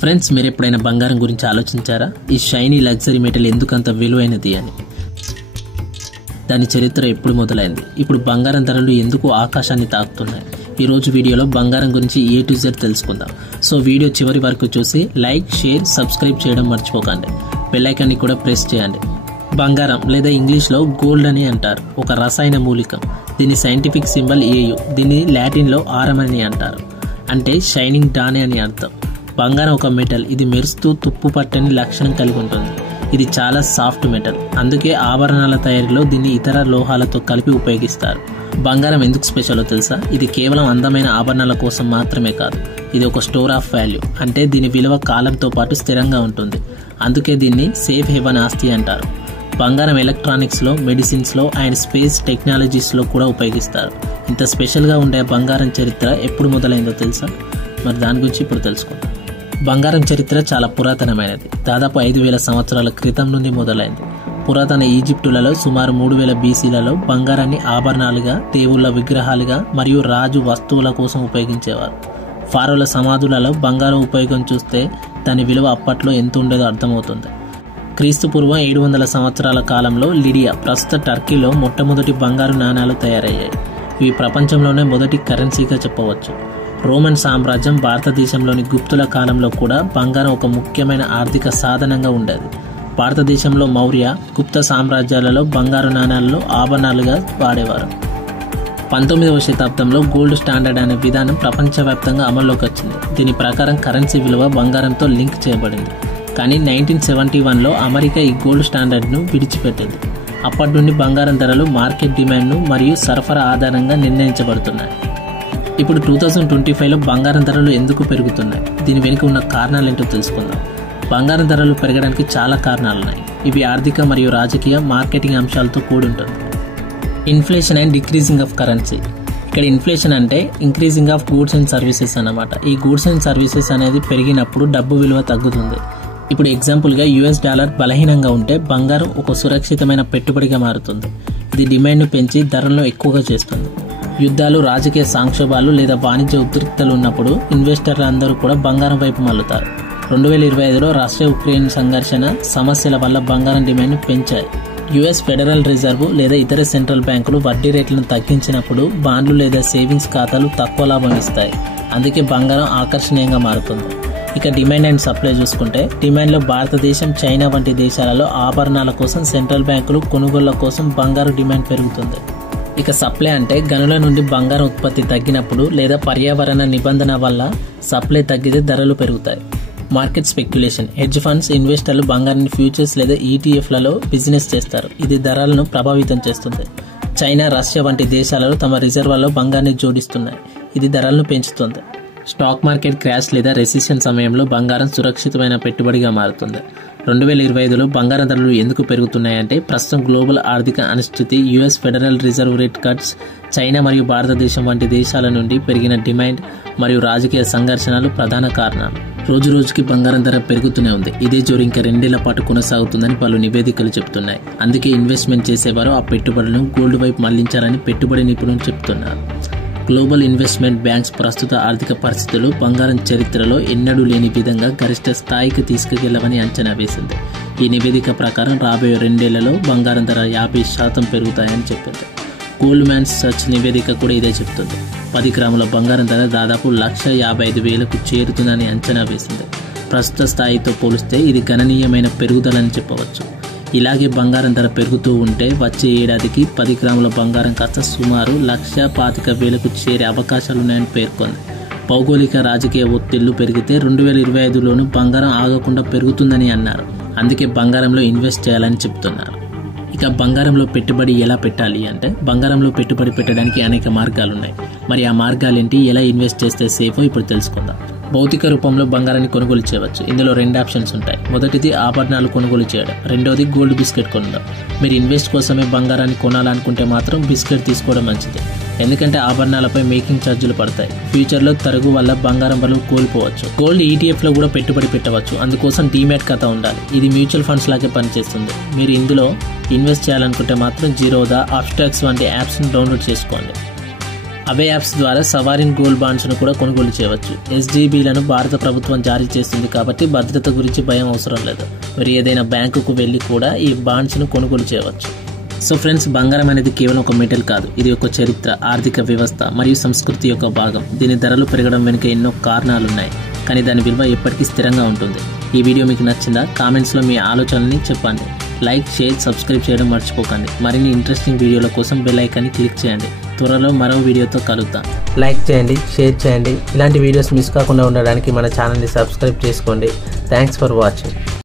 Friends, మీరు ఎప్పుడైనా బంగారం గురించి ఆలోచించారా? ఈ షైనీ లగ్జరీ మెటల్ ఎందుకంత విలువైనది అని. దాని చరిత్ర ఎప్పుడు మొదలైంది, ఇప్పుడు బంగారం ధరలు ఎందుకు ఆకాశాన్ని తాకుతున్నాయి, ఈ రోజు వీడియోలో బంగారం గురించి A to Z తెలుసుకుందాం. సో వీడియో చివరి వరకు చూసి లైక్, షేర్, సబ్స్క్రైబ్ చేయడం మర్చిపోకండి. బెల్ ఐకాన్ని కూడా ప్రెస్ చేయండి. బంగారం లేదా ఇంగ్లీష్లో గోల్డ్ అని అంటారు. ఒక రసాయన మూలికం. దీని సైంటిఫిక్ సింబల్ AU. దీన్ని లాటిన్లో ఆరం అని అంటారు, అంటే షైనింగ్ డాన్ అని అర్థం. బంగారం ఒక మెటల్. ఇది మెరుస్తూ తుప్పు పట్టని లక్షణం కలిగి ఉంటుంది. ఇది చాలా సాఫ్ట్ మెటల్, అందుకే ఆభరణాల తయారీలో దీన్ని ఇతర లోహాలతో కలిపి ఉపయోగిస్తారు. బంగారం ఎందుకు స్పెషలో తెలుసా? ఇది కేవలం అందమైన ఆభరణాల కోసం మాత్రమే కాదు, ఇది ఒక స్టోర్ ఆఫ్ వాల్యూ. అంటే దీని విలువ కాలంతో పాటు స్థిరంగా ఉంటుంది. అందుకే దీన్ని సేఫ్ హెవెన్ ఆస్తి అంటారు. బంగారం ఎలక్ట్రానిక్స్లో, మెడిసిన్స్లో అండ్ స్పేస్ టెక్నాలజీస్లో కూడా ఉపయోగిస్తారు. ఇంత స్పెషల్గా ఉండే బంగారం చరిత్ర ఎప్పుడు మొదలైందో తెలుసా? మరి దాని గురించి ఇప్పుడు తెలుసుకుందాం. బంగారం చరిత్ర చాలా పురాతనమైనది. దాదాపు 5000 సంవత్సరాల క్రితం నుండి మొదలైంది. పురాతన ఈజిప్టులలో సుమారు 3000 BCలలో బంగారాన్ని ఆభరణాలుగా, దేవుళ్ళ విగ్రహాలుగా మరియు రాజు వస్తువుల కోసం ఉపయోగించేవారు. ఫారోల సమాధులలో బంగారం ఉపయోగం చూస్తే దాని విలువ అప్పట్లో ఎంత ఉండేదో అర్థమవుతుంది. క్రీస్తు పూర్వం 700 సంవత్సరాల కాలంలో లిడియా, ప్రస్తుత టర్కీలో మొట్టమొదటి బంగారు నాణాలు తయారయ్యాయి. ఇవి ప్రపంచంలోనే మొదటి కరెన్సీగా చెప్పవచ్చు. రోమన్ సామ్రాజ్యం, భారతదేశంలోని గుప్తుల కాలంలో కూడా బంగారం ఒక ముఖ్యమైన ఆర్థిక సాధనంగా ఉండేది. భారతదేశంలో మౌర్య, గుప్త సామ్రాజ్యాలలో బంగారు నాణాలను ఆభరణాలుగా వాడేవారు. 19వ శతాబ్దంలో గోల్డ్ స్టాండర్డ్ అనే విధానం ప్రపంచవ్యాప్తంగా అమల్లోకి వచ్చింది. దీని ప్రకారం కరెన్సీ విలువ బంగారంతో లింక్ చేయబడింది. కానీ 1971లో అమెరికా ఈ గోల్డ్ స్టాండర్డ్ను విడిచిపెట్టింది. అప్పటి నుండి బంగారం ధరలు మార్కెట్ డిమాండ్ను మరియు సరఫరా ఆధారంగా నిర్ణయించబడుతున్నాయి. ఇప్పుడు 2025లో బంగారం ధరలు ఎందుకు పెరుగుతున్నాయి, దీని వెనుక ఉన్న కారణాలు ఏంటో తెలుసుకుందాం. బంగారం ధరలు పెరగడానికి చాలా కారణాలున్నాయి. ఇవి ఆర్థిక మరియు రాజకీయ, మార్కెటింగ్ అంశాలతో కూడి ఉంటుంది. Inflation and decreasing of currency. ఇక్కడ ఇన్ఫ్లేషన్ అంటే increasing of goods and services అన్నమాట. ఈ గూడ్స్ అండ్ సర్వీసెస్ అనేది పెరిగినప్పుడు డబ్బు విలువ తగ్గుతుంది. ఇప్పుడు ఎగ్జాంపుల్గా US డాలర్ బలహీనంగా ఉంటే బంగారం ఒక సురక్షితమైన పెట్టుబడిగా మారుతుంది. ఇది డిమాండ్ను పెంచి ధరలను ఎక్కువగా చేస్తుంది. యుద్ధాలు, రాజకీయ సంక్షోభాలు లేదా వాణిజ్య ఉద్రిక్తలు ఉన్నప్పుడు ఇన్వెస్టర్లు అందరూ కూడా బంగారం వైపు మళ్లుతారు. 2025లో రష్యా ఉక్రెయిన్ సంఘర్షణ సమస్యల వల్ల బంగారం డిమాండ్ను పెంచాయి. US ఫెడరల్ రిజర్వ్ లేదా ఇతర సెంట్రల్ బ్యాంకులు వడ్డీ రేట్లను తగ్గించినప్పుడు బాండ్లు లేదా సేవింగ్స్ ఖాతాలు తక్కువ లాభం ఇస్తాయి. అందుకే బంగారం ఆకర్షణీయంగా మారుతుంది. ఇక డిమాండ్ అండ్ సప్లై చూసుకుంటే, డిమాండ్లో భారతదేశం, చైనా వంటి దేశాలలో ఆభరణాల కోసం సెంట్రల్ బ్యాంకులు కొనుగోళ్ల కోసం బంగారు డిమాండ్ పెరుగుతుంది. ఇక సప్లై అంటే గనుల నుండి బంగారం ఉత్పత్తి తగ్గినప్పుడు లేదా పర్యావరణ నిబంధన వల్ల సప్లై తగ్గితే ధరలు పెరుగుతాయి. Market speculation. హెడ్జ్ ఫండ్స్, ఇన్వెస్టర్లు బంగారాన్ని ఫ్యూచర్స్ లేదా ETFలలో బిజినెస్ చేస్తారు. ఇది ధరలను ప్రభావితం చేస్తుంది. చైనా, రష్యా వంటి దేశాలలో తమ రిజర్వాల్లో బంగారాన్ని జోడిస్తున్నాయి. ఇది ధరలను పెంచుతుంది. స్టాక్ మార్కెట్ క్రాష్ లేదా రెసిషన్ సమయంలో బంగారం సురక్షితమైన పెట్టుబడిగా మారుతుంది. 2025లో బంగారం ధరలు ఎందుకు పెరుగుతున్నాయంటే, ప్రస్తుతం గ్లోబల్ ఆర్థిక అనిశ్చితి, US federal reserve rate cuts, China మరియు భారతదేశం వంటి దేశాల నుండి పెరిగిన డిమాండ్ మరియు రాజకీయ సంఘర్షణలు ప్రధాన కారణాలు. రోజు రోజుకి బంగారం ధర పెరుగుతూనే ఉంది. ఇదే జోరు ఇంకా 2 ఏళ్ల పాటు కొనసాగుతుందని పలు నివేదికలు చెబుతున్నాయి. అందుకే ఇన్వెస్ట్మెంట్ చేసేవారు ఆ పెట్టుబడులను గోల్డ్ వైపు మళ్లించాలని పెట్టుబడి నిపుణులు చెబుతున్నారు. గ్లోబల్ ఇన్వెస్ట్మెంట్ బ్యాంక్స్ ప్రస్తుత ఆర్థిక పరిస్థితులు బంగారం చరిత్రలో ఎన్నడూ లేని విధంగా గరిష్ట స్థాయికి తీసుకెళ్లవని అంచనా వేసింది. ఈ నివేదిక ప్రకారం రాబోయే 2 ఏళ్లలో బంగారం ధర 50% పెరుగుతాయని చెప్పింది. గోల్డ్ మ్యాన్ సర్చ్ నివేదిక కూడా ఇదే చెప్తుంది. 10 గ్రాముల బంగారం ధర దాదాపు 1,55,000కు చేరుతుందని అంచనా వేసింది. ప్రస్తుత స్థాయితో పోలిస్తే ఇది గణనీయమైన పెరుగుదలని చెప్పవచ్చు. ఇలాగే బంగారం ధర పెరుగుతూ ఉంటే వచ్చే ఏడాదికి 10 గ్రాముల బంగారం కాస్త సుమారు 1,25,000కు చేరే అవకాశాలున్నాయని పేర్కొంది. భౌగోళిక, రాజకీయ ఒత్తిళ్లు పెరిగితే 2025లోనూ బంగారం ఆగకుండా పెరుగుతుందని అన్నారు. అందుకే బంగారంలో ఇన్వెస్ట్ చేయాలని చెప్తున్నారు. ఇక బంగారంలో పెట్టుబడి ఎలా పెట్టాలి అంటే, బంగారంలో పెట్టుబడి పెట్టడానికి అనేక మార్గాలున్నాయి. మరి ఆ మార్గాలేంటి, ఎలా ఇన్వెస్ట్ చేస్తే సేఫో ఇప్పుడు తెలుసుకుందాం. భౌతిక రూపంలో బంగారాన్ని కొనుగోలు చేయవచ్చు. ఇందులో 2 ఆప్షన్స్ ఉంటాయి. మొదటిది ఆభరణాలు కొనుగోలు చేయడం, రెండోది గోల్డ్ బిస్కెట్ కొనడం. మీరు ఇన్వెస్ట్ కోసమే బంగారాన్ని కొనాలనుకుంటే మాత్రం బిస్కెట్ తీసుకోవడం మంచిది. ఎందుకంటే ఆభరణాలపై మేకింగ్ ఛార్జీలు పడతాయి. ఫ్యూచర్లో తరుగు వల్ల బంగారం బరువు కోల్పోవచ్చు. గోల్డ్ ETFలో కూడా పెట్టుబడి పెట్టవచ్చు. అందుకోసం డీమ్యాట్ ఖాతా ఉండాలి. ఇది మ్యూచువల్ ఫండ్స్ లాగే పనిచేస్తుంది. మీరు ఇందులో ఇన్వెస్ట్ చేయాలనుకుంటే మాత్రం జీరోదా, అప్స్టాక్స్ వంటి యాప్స్ని డౌన్లోడ్ చేసుకోండి. అవే యాప్స్ ద్వారా సవారిన్ గోల్డ్ బాండ్స్ను కూడా కొనుగోలు చేయవచ్చు. SGBలను భారత ప్రభుత్వం జారీ చేస్తుంది కాబట్టి భద్రత గురించి భయం అవసరం లేదు. మీరు ఏదైనా బ్యాంకుకు వెళ్ళి కూడా ఈ బాండ్స్ను కొనుగోలు చేయవచ్చు. సో ఫ్రెండ్స్, బంగారం అనేది కేవలం ఒక మెటల్ కాదు, ఇది ఒక చరిత్ర, ఆర్థిక వ్యవస్థ మరియు సంస్కృతి యొక్క భాగం. దీని ధరలు పెరగడం వెనుక ఎన్నో కారణాలున్నాయి, కానీ దాని విలువ ఎప్పటికీ స్థిరంగా ఉంటుంది. ఈ వీడియో మీకు నచ్చిందా? కామెంట్స్లో మీ ఆలోచనల్ని చెప్పండి. లైక్, షేర్, సబ్స్క్రైబ్ చేయడం మర్చిపోకండి. మరిన్ని ఇంట్రెస్టింగ్ వీడియోల కోసం బెల్ ఐకాన్ని క్లిక్ చేయండి. త్వరలో మరో వీడియోతో కలుద్దాం. లైక్ చేయండి, షేర్ చేయండి. ఇలాంటి వీడియోస్ మిస్ కాకుండా ఉండడానికి మన ఛానల్ని సబ్స్క్రైబ్ చేసుకోండి. Thanks for watching.